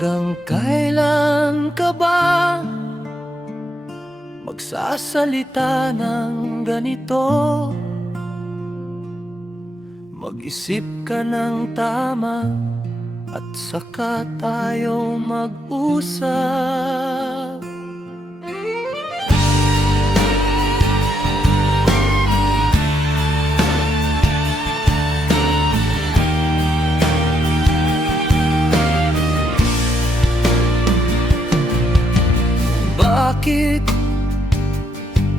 Hanggang kailan ka ba magsasalita ng ganito? Mag-isip ka ng tama at saka tayo mag-usap. Bakit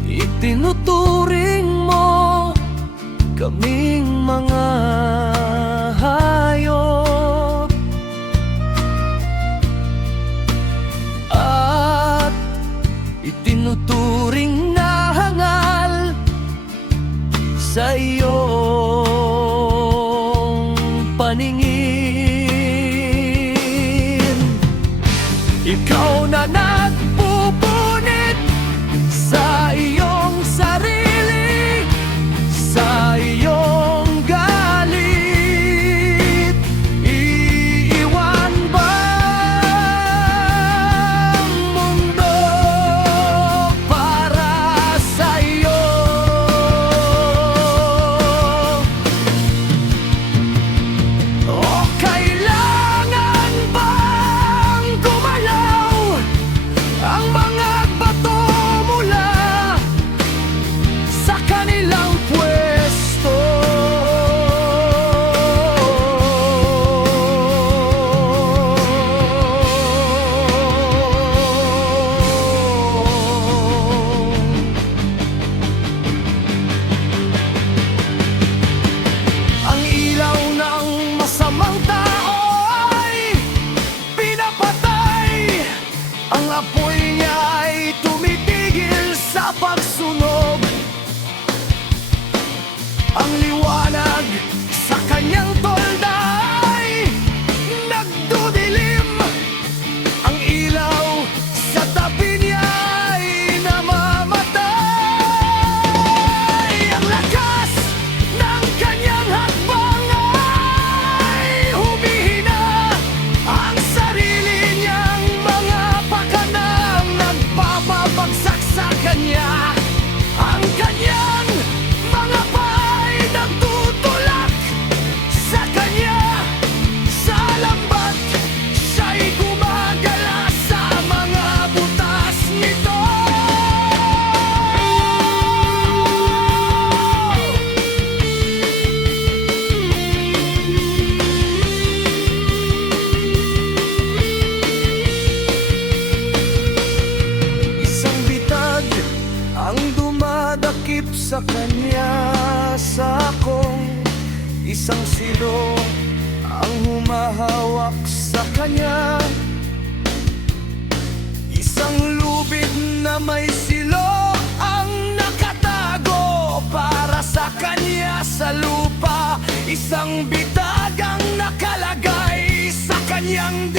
itinuturing mo kaming mga hayop at itinuturing na hangal sa iyong paningin? Ikaw na nagpupunit sa iyong sarili, sa iyong galit. Iiwan ba ang mundo para sa iyo? O kailangan bang gumalaw ang mga bato mula sa kanilang pwesto? Ang ilaw ng masamang tao ay pinapatay, ang apoy niya ay tumitigil sa pagsunog. Ang liwanag sa kanyang tolda ay nagdudilim. Ang ilaw sa tabi niya ay namamatay. Ang lakas ng kanyang hakbang ay humihina. Ang sarili niyang mga pakanang nagpapabagsak sa kanya. Ang kanyang mga pay nagtutulak sa kanya. Sa lambat, siya'y gumagala sa mga butas nito. Isang bitag ang dumadakip sa kanya, sakong isang silo ang humahawak sa kanya. Isang lubid na may silo ang nakatago para sa kanya sa lupa. Isang bitag ang nakalagay sa kanyang